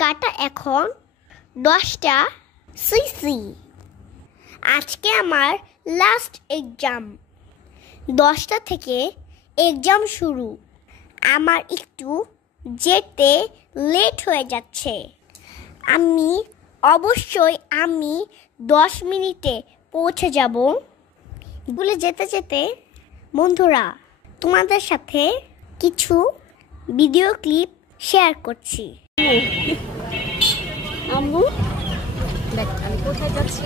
কাটা এখন 10টা সিসি। আজকে আমার লাস্ট এক্সাম। 10টা থেকে এক্সাম শুরু। আমার একটু যেতে লেট হয়ে যাচ্ছে। অবশ্যই 10 মিনিটে পৌঁছে যাব। স্কুলে যেতে যেতে বন্ধুরা তোমাদের সাথে কিছু ভিডিও ক্লিপ শেয়ার করছি। আম্মু দেখ আমি কোথায় যাচ্ছি।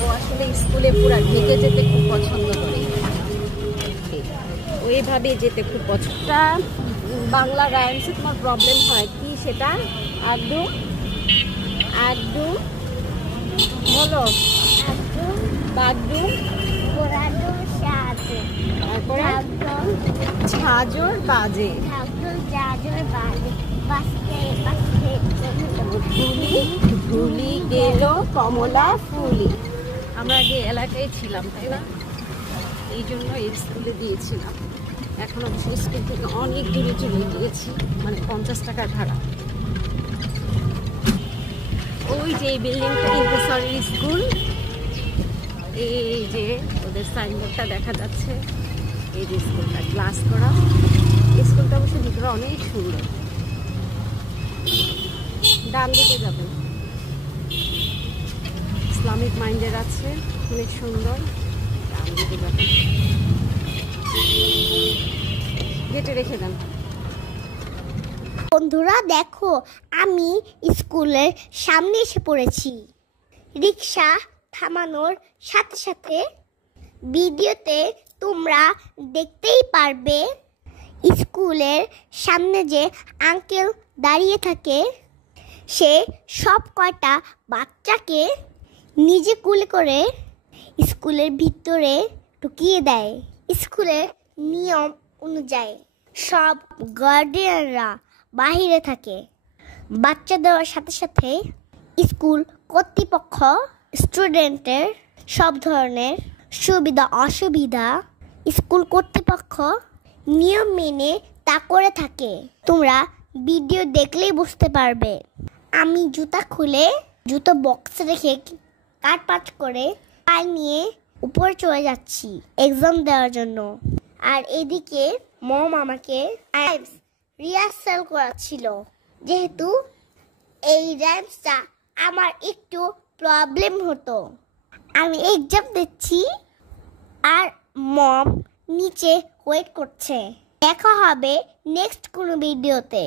ও আসলে স্কুলে পুরা ঢেকে যেতে খুব পছন্দ করে, ওইভাবে যেতে খুব পছন্দ। বাংলা রাইমসে তোমার প্রবলেম হয় কি সেটা? আড্ডু আড্ডু বলো, আব্দু বাড্ডু, কোরাদু সাজে তারপরে ঝাঁঝর বাজে, আব্দুল জাজর বাজে বাসতে বাসতে ধুলি ধুলি গেল কমলা ফুলি। আমরা আগে এলাকায় ছিলাম তাই না, এই জন্য এই স্কুলে দিয়েছিলাম। এখন অবশ্য স্কুল থেকে অনেক দূরে চলে গিয়েছি, মানে 50 টাকা ভাড়া। ওই যে এই বিল্ডিংটা ইন্তেসরি স্কুল, এই যে ওদের সাইনবোর্ডটা দেখা যাচ্ছে। এই যে স্কুলটা ক্লাস করা, স্কুলটা অবশ্য ভিতরে অনেক সুন্দর। ডান দিকে যাবে, ইসলামিক মাইন্ডের আছে, অনেক সুন্দর। ডান দিকে যাবে, গেটে রেখে দেন। বন্ধুরা দেখো, আমি স্কুলের সামনে এসে পড়েছি। রিক্সা থামানোর সাথে সাথে ভিডিওতে তোমরা দেখতেই পারবে স্কুলের সামনে যে আঙ্কেল দাঁড়িয়ে থাকে, সে সব কয়টা বাচ্চাকে নিজে কুলে করে স্কুলের ভিতরে ঢুকিয়ে দেয়। স্কুলের নিয়ম অনুযায়ী সব গার্ডিয়ানরা বাহিরে থাকে। বাচ্চা দেওয়ার সাথে সাথে স্কুল কর্তৃপক্ষ স্টুডেন্টের সব ধরনের সুবিধা অসুবিধা স্কুল কর্তৃপক্ষ নিয়ম মেনে তা করে থাকে। তোমরা ভিডিও দেখলেই বুঝতে পারবে। আমি জুতা খুলে জুতো বক্সে রেখে কাটপাট করে পায়ে নিয়ে উপরে চলে যাচ্ছি এক্সাম দেওয়ার জন্য। আর এদিকে মম আমাকে রিহার্সাল করাচ্ছিল, যেহেতু এই রাইমসটা আমার একটু প্রবলেম হতো। আমি এক্সাম দিচ্ছি আর মম নিচে ওয়েট করছে। দেখা হবে নেক্সট কোনো ভিডিওতে।